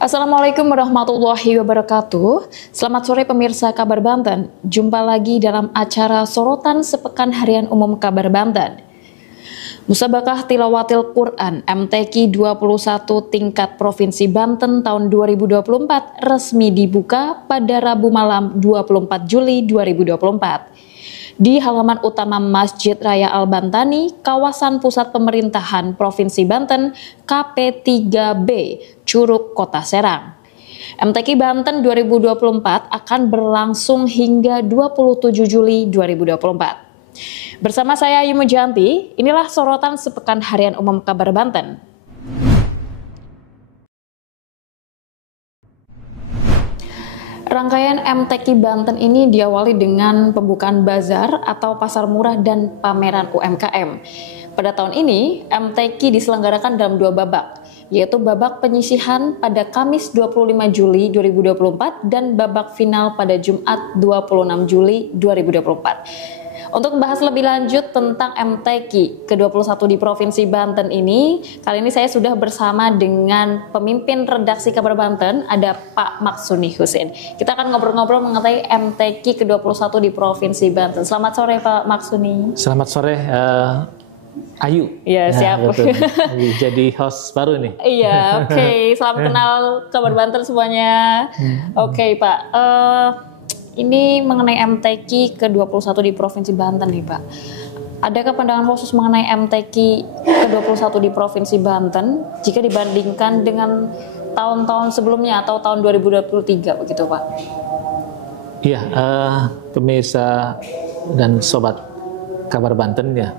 Assalamualaikum warahmatullahi wabarakatuh. Selamat sore pemirsa Kabar Banten. Jumpa lagi dalam acara Sorotan Sepekan Harian Umum Kabar Banten. Musabakah Tilawatil Quran MTQ 21 tingkat Provinsi Banten tahun 2024 resmi dibuka pada Rabu malam 24 Juli 2024. Di halaman utama Masjid Raya Al-Bantani, kawasan pusat pemerintahan Provinsi Banten, KP3B, Curug, Kota Serang. MTQ Banten 2024 akan berlangsung hingga 27 Juli 2024. Bersama saya Ayu Mujanti, inilah Sorotan Sepekan Harian Umum Kabar Banten. Rangkaian MTQ Banten ini diawali dengan pembukaan bazar atau pasar murah dan pameran UMKM. Pada tahun ini, MTQ diselenggarakan dalam dua babak, yaitu babak penyisihan pada Kamis 25 Juli 2024 dan babak final pada Jumat 26 Juli 2024. Untuk membahas lebih lanjut tentang MTQ ke-21 di Provinsi Banten ini, kali ini saya sudah bersama dengan pemimpin redaksi Kabar Banten, ada Pak Maksuni Husin. Kita akan ngobrol-ngobrol mengenai MTQ ke-21 di Provinsi Banten. Selamat sore Pak Maksuni. Selamat sore Ayu. Iya, siap. Betul. Jadi host baru nih. Iya, oke. Selamat kenal Kabar Banten semuanya. Oke, Pak. Ini mengenai MTQ ke-21 di Provinsi Banten nih Pak. Adakah pandangan khusus mengenai MTQ ke-21 di Provinsi Banten jika dibandingkan dengan tahun-tahun sebelumnya atau tahun 2023 begitu Pak? Iya, pemirsa dan sobat Kabar Banten ya.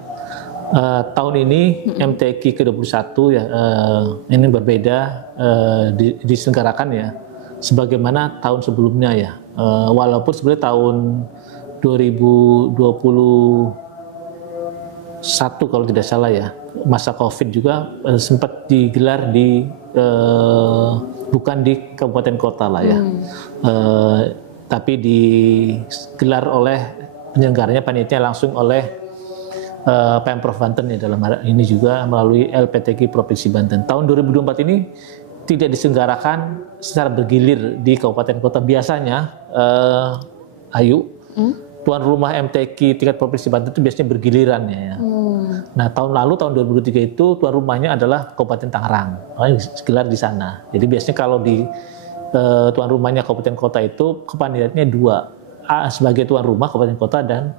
Tahun ini MTQ ke-21 ya ini berbeda diselenggarakan ya sebagaimana tahun sebelumnya ya. Walaupun sebenarnya tahun 2021 kalau tidak salah ya, masa COVID juga sempat digelar di bukan di kabupaten kota lah ya, tapi digelar oleh penyelenggaranya panitia langsung oleh Pemprov Banten ya, dalam hal ini juga melalui LPTQ Provinsi Banten. Tahun 2024 ini tidak diselenggarakan secara bergilir di kabupaten kota. Biasanya Ayu, tuan rumah MTQ tingkat Provinsi Banten itu biasanya bergiliran ya. Nah tahun lalu tahun 2023 itu tuan rumahnya adalah Kabupaten Tangerang, gelar di sana. Jadi biasanya kalau di tuan rumahnya kabupaten kota itu kepanitiaannya dua, sebagai tuan rumah kabupaten kota dan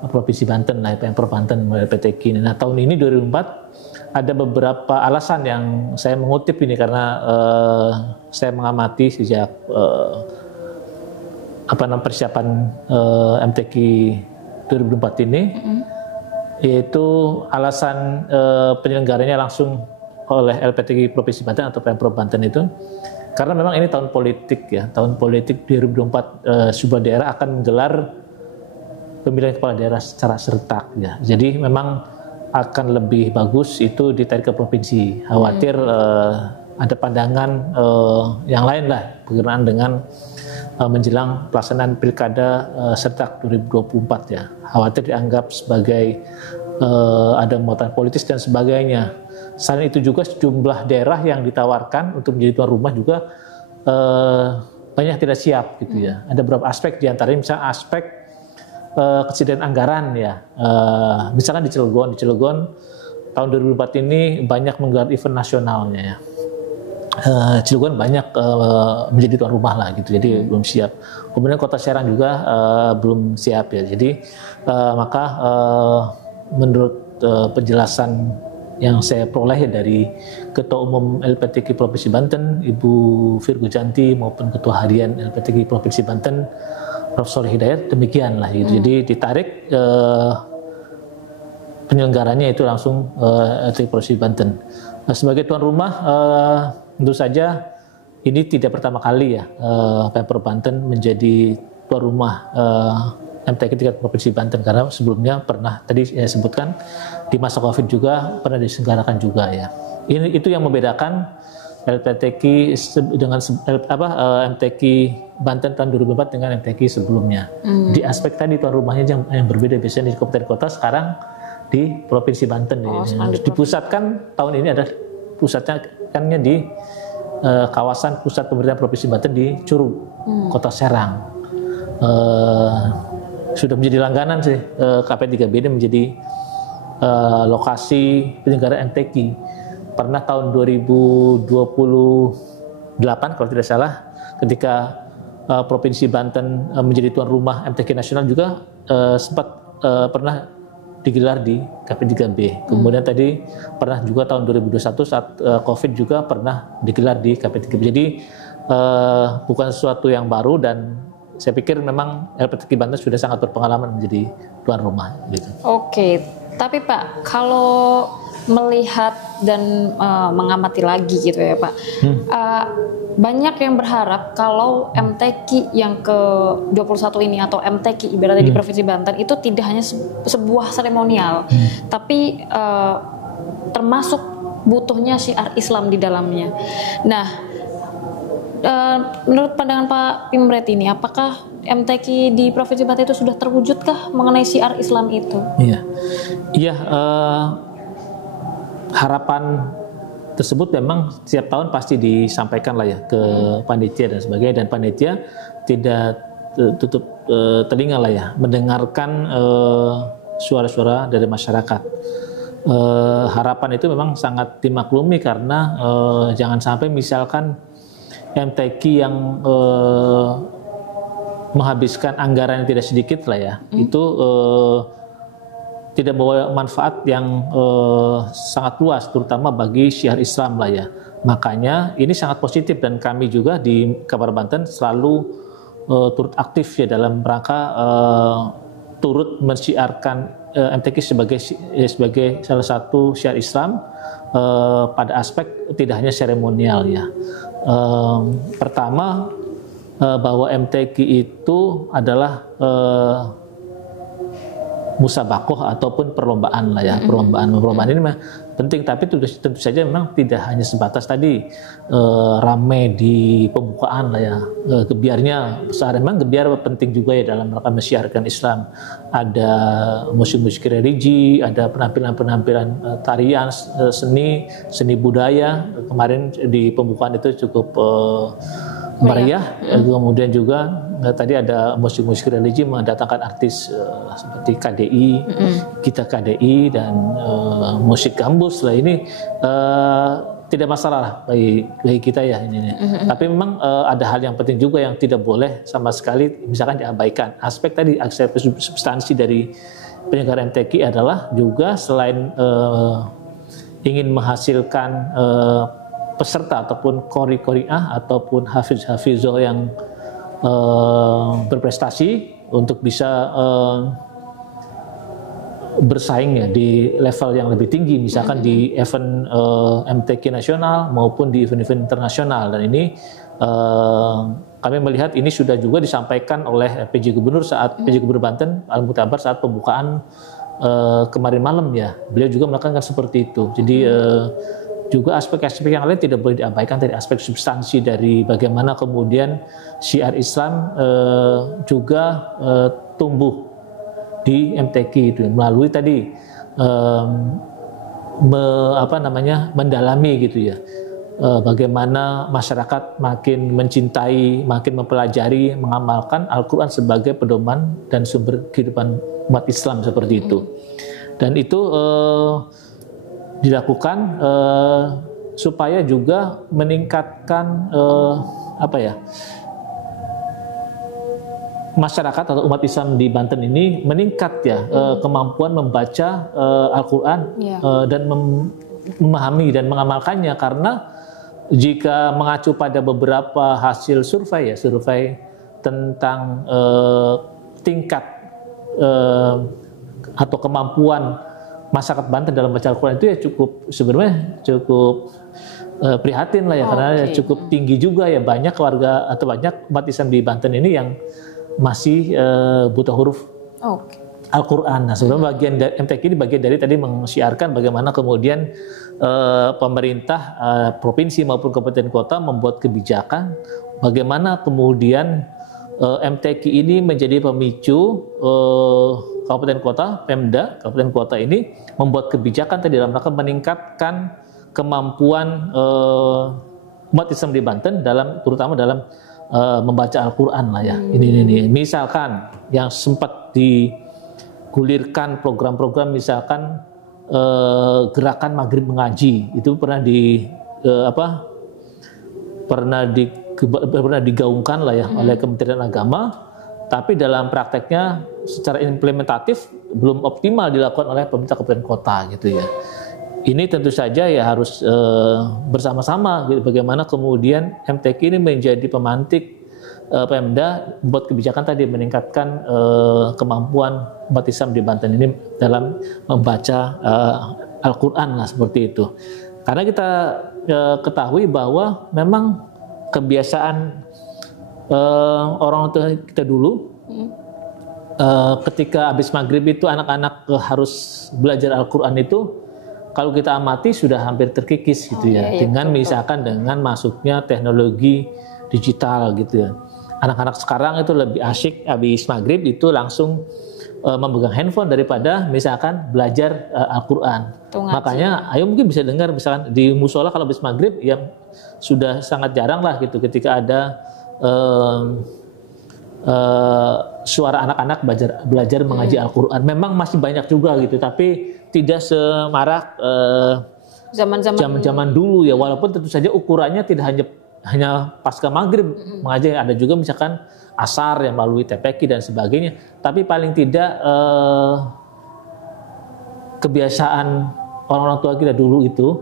Provinsi Banten lah, Pemprov Banten LPTQ. Nah tahun ini 2024 ada beberapa alasan yang saya mengutip ini karena saya mengamati sejak persiapan MTQ 2024 ini, yaitu alasan penyelenggaranya langsung oleh LPTQ Provinsi Banten atau Pemprov Banten itu karena memang ini tahun politik ya, tahun politik 2024 sebuah daerah akan menggelar pemilihan kepala daerah secara serentak ya. Jadi memang akan lebih bagus itu ditarik ke provinsi. Khawatir ada pandangan yang lain lah berkenaan dengan menjelang pelaksanaan pilkada serentak 2024 ya. Khawatir dianggap sebagai ada muatan politis dan sebagainya. Selain itu juga sejumlah daerah yang ditawarkan untuk menjadi tuan rumah juga banyak tidak siap gitu ya. Ada beberapa aspek diantaranya misalnya aspek kesediaan anggaran ya, misalkan di Cilegon tahun 2004 ini banyak menggelar event nasionalnya ya. Cilegon banyak menjadi tuan rumah lah gitu, jadi belum siap. Kemudian Kota Serang juga belum siap ya, jadi maka menurut penjelasan yang saya peroleh dari Ketua Umum LPTQ Provinsi Banten Ibu Virgo Janti maupun Ketua Harian LPTQ Provinsi Banten Prof. Soleh Hidayat, demikian lah gitu. Jadi ditarik penyelenggaranya itu langsung LPTQ Provinsi Banten. Nah, sebagai tuan rumah tentu saja ini tidak pertama kali ya Pemprov Banten menjadi tuan rumah MTQ tingkat Provinsi Banten, karena sebelumnya pernah tadi saya sebutkan di masa COVID juga pernah diselenggarakan juga ya. Itu yang membedakan LPTQ dengan MTQ Banten tahun 2004 dengan MTQ sebelumnya. Di aspek tadi tuan rumahnya yang berbeda, biasanya di kabupaten kota, sekarang di Provinsi Banten. Dipusatkan tahun ini ada pusatnya di kawasan pusat pemerintahan Provinsi Banten di Curug, Kota Serang. Sudah menjadi langganan sih, KP3B ini menjadi lokasi penyelenggaraan MTQ. Pernah tahun 2028 kalau tidak salah, ketika Provinsi Banten menjadi tuan rumah MTQ nasional juga sempat pernah digelar di KP3B. Kemudian tadi pernah juga tahun 2021 saat COVID juga pernah digelar di KP3B. Jadi bukan sesuatu yang baru, dan saya pikir memang LPTQ Banten sudah sangat berpengalaman menjadi tuan rumah. Gitu. Oke, tapi Pak, kalau melihat dan mengamati lagi gitu ya Pak, banyak yang berharap kalau MTQ yang ke-21 ini atau MTQ ibaratnya di Provinsi Banten itu tidak hanya sebuah seremonial, tapi termasuk butuhnya syiar Islam di dalamnya. Nah, menurut pandangan Pak Pimret ini, apakah MTQ di Provinsi Banten itu sudah terwujudkah mengenai syiar Islam itu? Iya, harapan tersebut memang setiap tahun pasti disampaikan lah ya ke panitia dan sebagainya, dan panitia tidak tutup telinga lah ya mendengarkan suara-suara dari masyarakat. Harapan itu memang sangat dimaklumi karena jangan sampai misalkan MTQ yang menghabiskan anggaran yang tidak sedikit lah ya, itu tidak bawa manfaat yang sangat luas, terutama bagi syiar Islam lah ya. Makanya ini sangat positif, dan kami juga di Kabar Banten selalu turut aktif ya dalam rangka turut mensyiarkan MTQ sebagai salah satu syiar Islam pada aspek tidak hanya seremonial ya. Pertama, bahwa MTQ itu adalah musabakoh ataupun perlombaan lah ya, perlombaan ini memang penting, tapi tentu saja memang tidak hanya sebatas tadi rame di pembukaan lah ya, gebiarnya besar. Memang gebiar penting juga ya dalam rangka mensiarkan Islam. Ada musik-musik religi, ada penampilan-penampilan tarian, seni budaya. Kemarin di pembukaan itu cukup meriah. Kemudian juga tadi ada musik-musik religi mendatangkan artis seperti KDI, kita KDI, dan musik gambus lah. Ini tidak masalah bagi kita ya ini. Tapi memang ada hal yang penting juga yang tidak boleh sama sekali misalkan diabaikan. Aspek tadi, aspek substansi dari penyelenggaraan MTQ adalah juga selain ingin menghasilkan peserta ataupun qori-qori'ah ataupun hafiz-hafizah yang berprestasi untuk bisa bersaing ya di level yang lebih tinggi, misalkan di event MTQ nasional maupun di event-event internasional. Dan ini kami melihat ini sudah juga disampaikan oleh PJ Gubernur Banten Al-Muktabar saat pembukaan kemarin malam ya. Beliau juga melakukan seperti itu. Jadi juga aspek-aspek yang lain tidak boleh diabaikan, dari aspek substansi dari bagaimana kemudian syiar Islam juga tumbuh di MTQ itu melalui tadi mendalami gitu ya, bagaimana masyarakat makin mencintai, makin mempelajari, mengamalkan Al-Quran sebagai pedoman dan sumber kehidupan umat Islam seperti itu. Dan itu dilakukan supaya juga meningkatkan masyarakat atau umat Islam di Banten ini meningkat ya, kemampuan membaca Al-Quran dan memahami dan mengamalkannya. Karena jika mengacu pada beberapa hasil survei tentang tingkat atau kemampuan masyarakat Banten dalam baca Al-Quran itu ya sebenarnya cukup prihatin lah ya, karena cukup tinggi juga ya. Banyak warga atau banyak umat Islam di Banten ini yang masih buta huruf Al-Quran. Nah, sebenarnya bagian dari MTQ ini bagian dari tadi mensiarkan bagaimana kemudian pemerintah provinsi maupun kabupaten kota membuat kebijakan bagaimana kemudian MTQ ini menjadi pemicu kabupaten kota, Pemda kabupaten kota ini membuat kebijakan tadi dalam rangka meningkatkan kemampuan umat Islam di Banten terutama dalam membaca Al-Quran lah ya. Ini misalkan yang sempat digulirkan program-program misalkan gerakan maghrib mengaji itu pernah digaungkan lah ya oleh Kementerian Agama, tapi dalam prakteknya secara implementatif belum optimal dilakukan oleh pemerintah kabupaten kota gitu ya. Ini tentu saja ya harus bersama-sama gitu, bagaimana kemudian MTQ ini menjadi pemantik Pemda membuat kebijakan tadi meningkatkan kemampuan umat Islam di Banten ini dalam membaca Al-Quran lah seperti itu. Karena kita ketahui bahwa memang kebiasaan orang tua kita dulu ketika habis maghrib itu anak-anak harus belajar Al-Quran itu kalau kita amati sudah hampir terkikis gitu ya, dengan misalkan dengan masuknya teknologi digital gitu ya. Anak-anak sekarang itu lebih asyik habis maghrib itu langsung memegang handphone daripada misalkan belajar Al-Quran. Makanya ayo mungkin bisa dengar misalkan di musola kalau habis maghrib yang sudah sangat jarang lah gitu ketika ada suara anak-anak belajar mengaji Al-Quran. Memang masih banyak juga gitu, tapi tidak semarak zaman-zaman dulu ya. Walaupun tentu saja ukurannya tidak hanya pasca maghrib mengaji, ada juga misalkan asar yang melalui TPQ dan sebagainya. Tapi paling tidak kebiasaan orang-orang tua kita dulu itu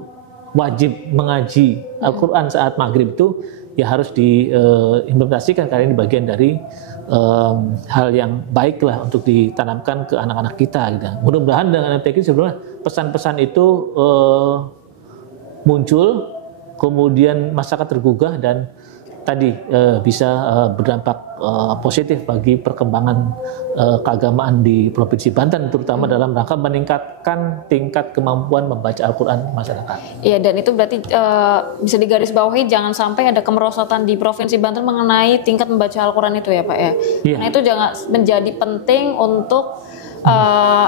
wajib mengaji Al-Quran saat maghrib itu ya harus diimplementasikan, karena ini bagian dari hal yang baik lah untuk ditanamkan ke anak-anak kita gitu. Mudah-mudahan dengan MTQ sebenarnya pesan-pesan itu muncul, kemudian masyarakat tergugah dan tadi bisa berdampak positif bagi perkembangan keagamaan di Provinsi Banten, terutama dalam rangka meningkatkan tingkat kemampuan membaca Al-Quran masyarakat. Iya, dan itu berarti bisa digarisbawahi jangan sampai ada kemerosotan di Provinsi Banten mengenai tingkat membaca Al-Quran itu ya Pak ya. Iya. Karena itu jangan menjadi penting untuk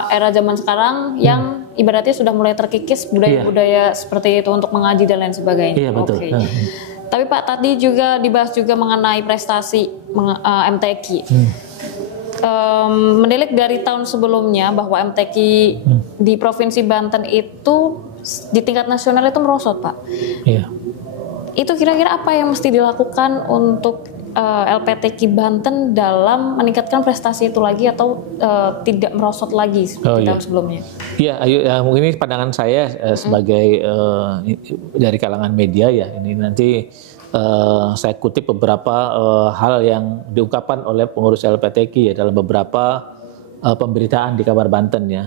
era zaman sekarang yang ibaratnya sudah mulai terkikis budaya-budaya seperti itu untuk mengaji dan lain sebagainya. Iya, betul. Okay. Tapi Pak, tadi juga dibahas juga mengenai prestasi MTQ. Menilik dari tahun sebelumnya bahwa MTQ di Provinsi Banten itu di tingkat nasional itu merosot, Pak. Iya. Itu kira-kira apa yang mesti dilakukan untuk LPTQ Banten dalam meningkatkan prestasi itu lagi atau tidak merosot lagi seperti tahun sebelumnya? Iya, mungkin ini pandangan saya sebagai dari kalangan media ya. Ini nanti saya kutip beberapa hal yang diungkapkan oleh pengurus LPTQ ya dalam beberapa pemberitaan di Kabar Banten ya.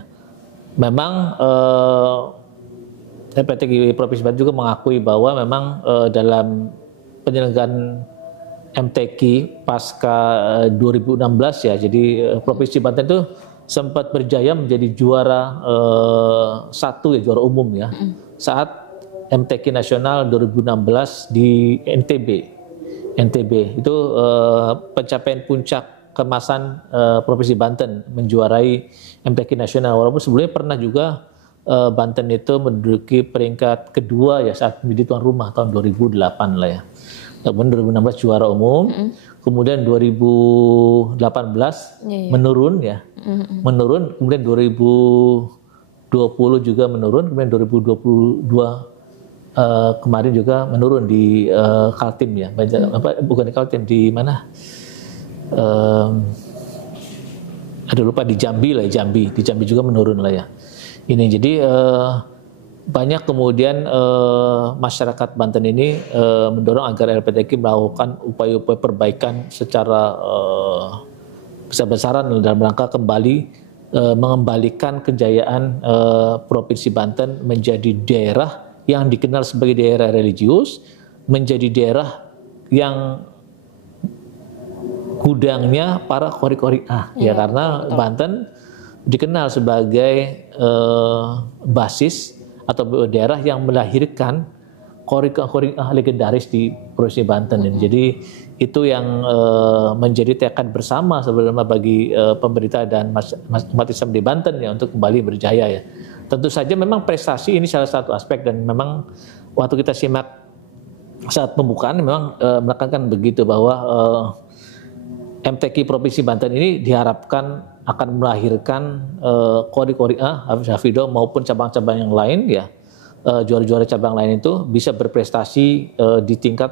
Memang LPTQ Provinsi Banten juga mengakui bahwa memang dalam penyelenggaraan MTQ pasca 2016 ya, jadi Provinsi Banten itu sempat berjaya menjadi juara satu ya, juara umum ya, saat MTQ nasional 2016 di NTB itu pencapaian puncak kemasan Provinsi Banten menjuarai MTQ nasional, walaupun sebelumnya pernah juga Banten itu menduduki peringkat kedua ya saat menjadi tuan rumah tahun 2008 lah ya. Kemudian 2016 juara umum, kemudian 2018 menurun ya, menurun, kemudian 2020 juga menurun, kemudian 2022 kemarin juga menurun di Kaltim ya, bukan di Kaltim, di mana? Aduh lupa, di Jambi lah, di Jambi juga menurun lah ya. Ini jadi banyak kemudian masyarakat Banten ini mendorong agar LPTQ melakukan upaya-upaya perbaikan secara besar-besaran dalam rangka kembali mengembalikan kejayaan Provinsi Banten menjadi daerah yang dikenal sebagai daerah religius, menjadi daerah yang gudangnya para qori-qori'ah ya, karena Banten dikenal sebagai basis atau daerah yang melahirkan qori-qori'ah legendaris di Provinsi Banten. Jadi itu yang menjadi tekad bersama sebenarnya bagi pemerintah dan umat Islam di Banten ya untuk kembali berjaya ya. Tentu saja memang prestasi ini salah satu aspek, dan memang waktu kita simak saat pembukaan memang menekankan begitu bahwa MTQ Provinsi Banten ini diharapkan akan melahirkan Qori A, Hafiz Hafidho maupun cabang-cabang yang lain ya, juara-juara cabang lain itu bisa berprestasi di tingkat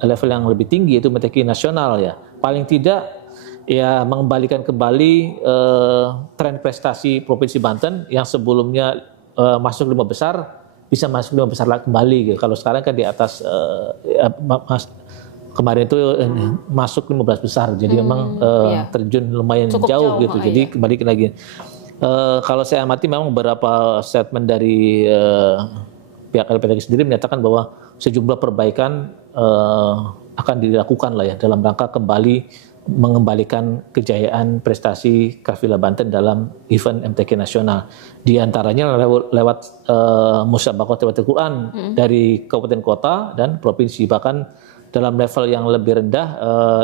level yang lebih tinggi, itu MTQ nasional ya. Paling tidak ya mengembalikan kembali tren prestasi Provinsi Banten yang sebelumnya masuk 5 besar bisa masuk 5 besar kembali gitu. Kalau sekarang kan di atas kemarin itu masuk 15 besar, jadi memang terjun lumayan cukup jauh gitu. Jadi kembali lagi. Kalau saya amati memang beberapa statement dari pihak LPTK sendiri menyatakan bahwa sejumlah perbaikan akan dilakukan lah ya dalam rangka kembali mengembalikan kejayaan prestasi Kafila Banten dalam event MTQ nasional. Di antaranya lewat musabaqah tilawatil Quran dari kabupaten kota dan provinsi, bahkan dalam level yang lebih rendah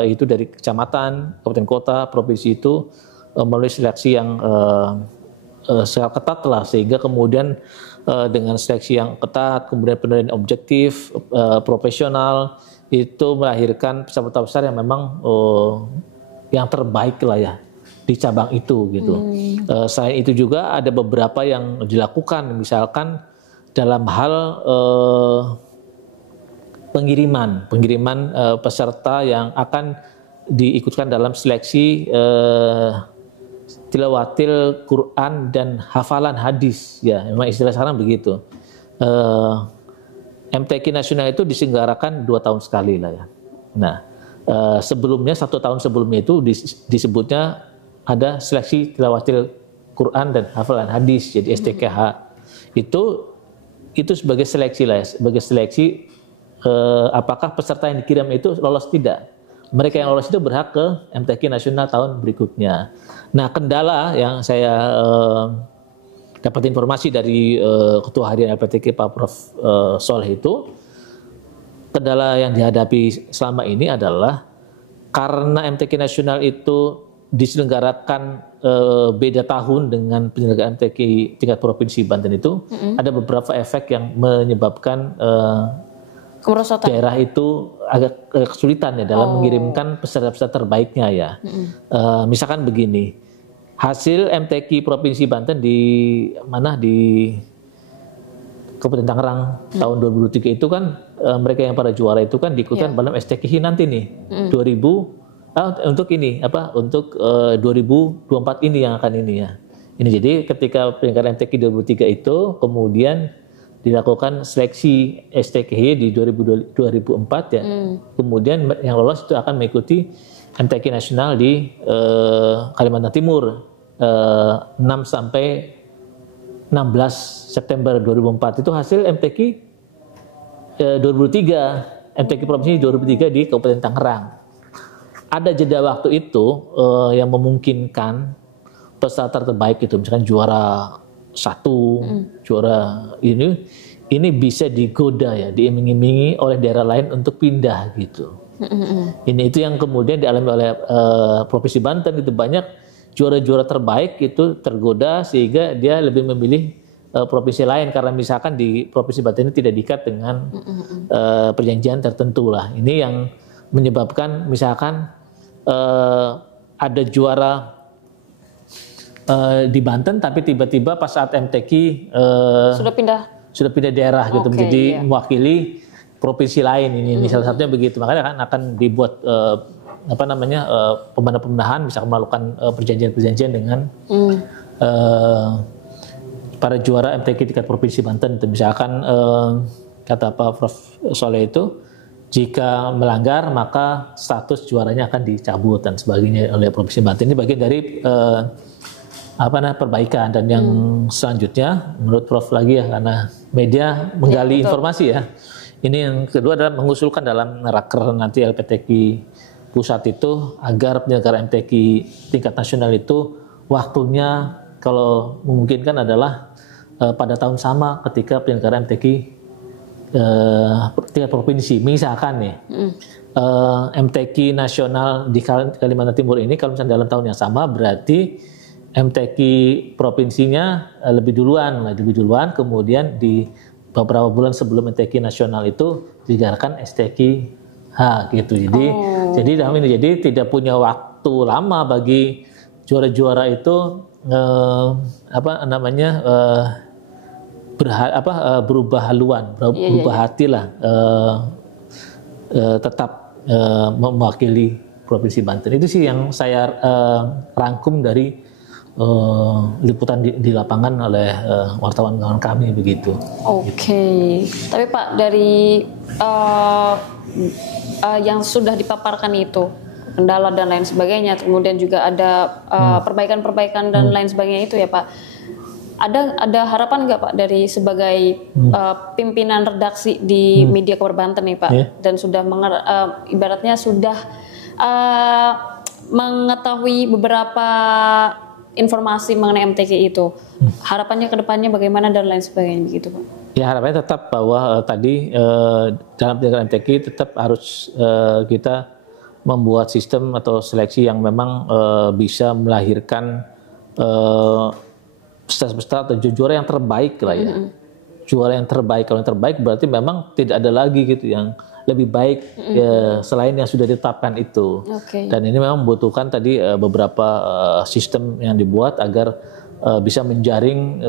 itu dari kecamatan, kabupaten kota, provinsi itu melalui seleksi yang sangat ketat lah, sehingga kemudian dengan seleksi yang ketat, kemudian penilaian objektif, profesional, itu melahirkan peserta besar yang memang yang terbaik lah ya di cabang itu gitu. Selain itu juga ada beberapa yang dilakukan, misalkan dalam hal pengiriman peserta yang akan diikutkan dalam seleksi tilawatil Quran dan hafalan hadis ya, memang istilah sekarang begitu. MTQ nasional itu diselenggarakan 2 tahun sekali lah ya. Nah, sebelumnya 1 tahun sebelumnya itu disebutnya ada seleksi tilawatil Quran dan hafalan hadis, jadi STKH. Itu sebagai seleksi lah ya, sebagai seleksi apakah peserta yang dikirim itu lolos tidak. Mereka yang lolos itu berhak ke MTQ nasional tahun berikutnya. Nah, kendala yang saya dapat informasi dari Ketua Harian LPTK Pak Prof. Soleh itu, kendala yang dihadapi selama ini adalah karena MTQ nasional itu diselenggarakan beda tahun dengan penyelenggaraan MTQ tingkat provinsi Banten itu, ada beberapa efek yang menyebabkan daerah itu agak kesulitan ya dalam mengirimkan peserta-peserta terbaiknya ya. Misalkan begini, hasil MTQ Provinsi Banten di Kabupaten Tangerang tahun 2023 itu kan mereka yang pada juara itu kan diikutkan dalam STKH nanti nih 2024 ini yang akan ini ya. Ini jadi ketika peringkat MTQ 2023 itu kemudian dilakukan seleksi STKH di 2004 ya. Kemudian yang lolos itu akan mengikuti MTQ nasional di Kalimantan Timur 6 sampai 16 September 2004. Itu hasil MTQ 2023, MTQ Provinsi 2003 di Kabupaten Tangerang. Ada jeda waktu itu yang memungkinkan peserta terbaik itu misalkan juara 1, juara ini bisa digoda ya, diiming-imingi oleh daerah lain untuk pindah gitu. Ini itu yang kemudian dialami oleh Provinsi Banten, itu banyak juara-juara terbaik itu tergoda sehingga dia lebih memilih provinsi lain karena misalkan di Provinsi Banten ini tidak diikat dengan perjanjian tertentu lah. Ini yang menyebabkan misalkan ada juara di Banten tapi tiba-tiba pas saat MTQ sudah pindah daerah gitu, menjadi mewakili provinsi lain. Ini salah satunya begitu, makanya akan dibuat pembenahan bisa melakukan perjanjian-perjanjian dengan para juara MTQ tingkat provinsi Banten. Misalkan kata Pak Prof. Soleh itu, jika melanggar maka status juaranya akan dicabut dan sebagainya oleh provinsi Banten. Ini bagian dari perbaikan. Dan yang selanjutnya menurut Prof lagi ya, karena media menggali informasi ya. Ini yang kedua adalah mengusulkan dalam raker nanti LPTQ pusat itu agar penyelenggara MTQ tingkat nasional itu waktunya kalau memungkinkan adalah pada tahun sama ketika penyelenggara MTQ tingkat provinsi. Misalkan nih MTQ nasional di Kalimantan Timur ini kalau misalnya dalam tahun yang sama, berarti MTQ provinsinya lebih duluan, kemudian beberapa bulan sebelum MTQ nasional itu digelarkan STQH gitu. Jadi dalam ini tidak punya waktu lama bagi juara-juara itu berubah haluan, berubah hati lah, tetap mewakili Provinsi Banten. Itu sih yang saya rangkum dari liputan di lapangan oleh wartawan kawan kami begitu. Oke. Tapi Pak, dari yang sudah dipaparkan itu, kendala dan lain sebagainya, kemudian juga ada perbaikan-perbaikan dan lain sebagainya itu ya Pak. Ada harapan nggak Pak dari sebagai pimpinan redaksi di Media Kabar Banten nih Pak, dan sudah ibaratnya sudah mengetahui beberapa informasi mengenai MTQ itu, harapannya ke depannya bagaimana dan lain sebagainya begitu Pak? Ya, harapannya tetap bahwa tadi dalam penyelenggaraan MTQ tetap harus kita membuat sistem atau seleksi yang memang bisa melahirkan peserta atau juara yang terbaik lah ya. Juara yang terbaik, kalau yang terbaik berarti memang tidak ada lagi gitu yang lebih baik ya, selain yang sudah ditetapkan itu. Dan ini memang membutuhkan tadi beberapa sistem yang dibuat agar bisa menjaring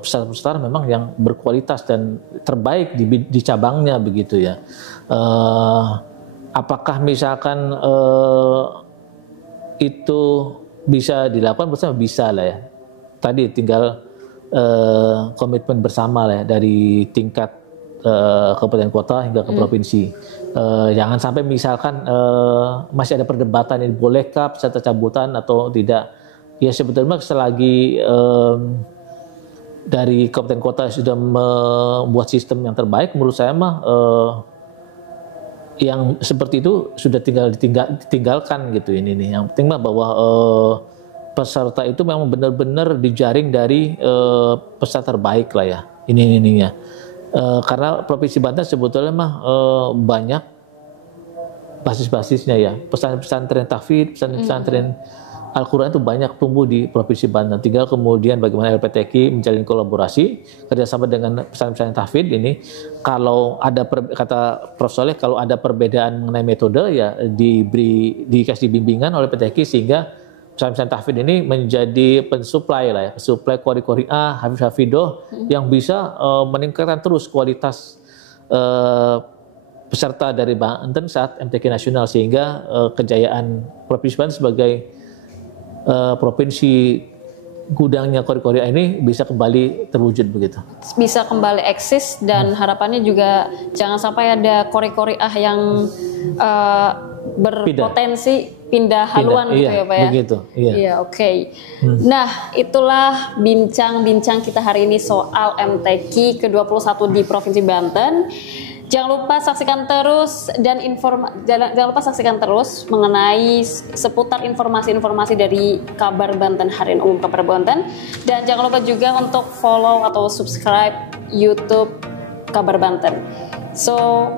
peserta-peserta memang yang berkualitas dan terbaik di cabangnya begitu ya. Apakah misalkan itu bisa dilakukan? Bersama bisa lah ya. Tadi tinggal komitmen bersama lah ya, dari tingkat kabupaten kota hingga ke provinsi. Jangan sampai misalkan masih ada perdebatan ini bolehkah peserta cabutan atau tidak. Ya sebetulnya selagi dari kabupaten kota sudah membuat sistem yang terbaik, menurut saya mah yang seperti itu sudah ditinggalkan gitu ini nih. Yang penting mah bahwa peserta itu memang benar-benar dijaring dari peserta terbaik lah ya, ininya. Karena Provinsi Banten sebetulnya mah banyak basis-basisnya ya, pesantren tahfidz, pesantren Al-Quran itu banyak tumbuh di Provinsi Banten. Tinggal kemudian bagaimana LPTQ menjalin kolaborasi kerjasama dengan pesantren tahfidz ini. Kalau ada kata Prof. Soleh, kalau ada perbedaan mengenai metode ya dikasih bimbingan oleh PTQ sehingga pesantren tahfidz ini menjadi pensuplai lah ya, pensuplai qori-qori hafiz-hafidoh yang bisa meningkatkan terus kualitas peserta dari Banten saat MTQ nasional, sehingga kejayaan Provinsi Banten sebagai provinsi gudangnya qori-qori ini bisa kembali terwujud begitu. Bisa kembali eksis dan harapannya juga jangan sampai ada qori-qori yang berpotensi pindah haluan gitu ya Pak ya. Begitu. Iya, oke. Nah, itulah bincang-bincang kita hari ini soal MTQ ke-21 di Provinsi Banten. Jangan lupa saksikan terus jangan lupa saksikan terus mengenai seputar informasi-informasi dari Kabar Banten, Harian Umum Kabar Banten, dan jangan lupa juga untuk follow atau subscribe YouTube Kabar Banten. So,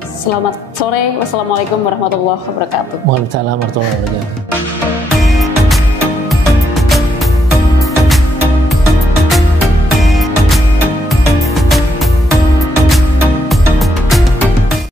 selamat sore. Wassalamualaikum warahmatullahi wabarakatuh. Waalaikumsalam warahmatullahi wabarakatuh.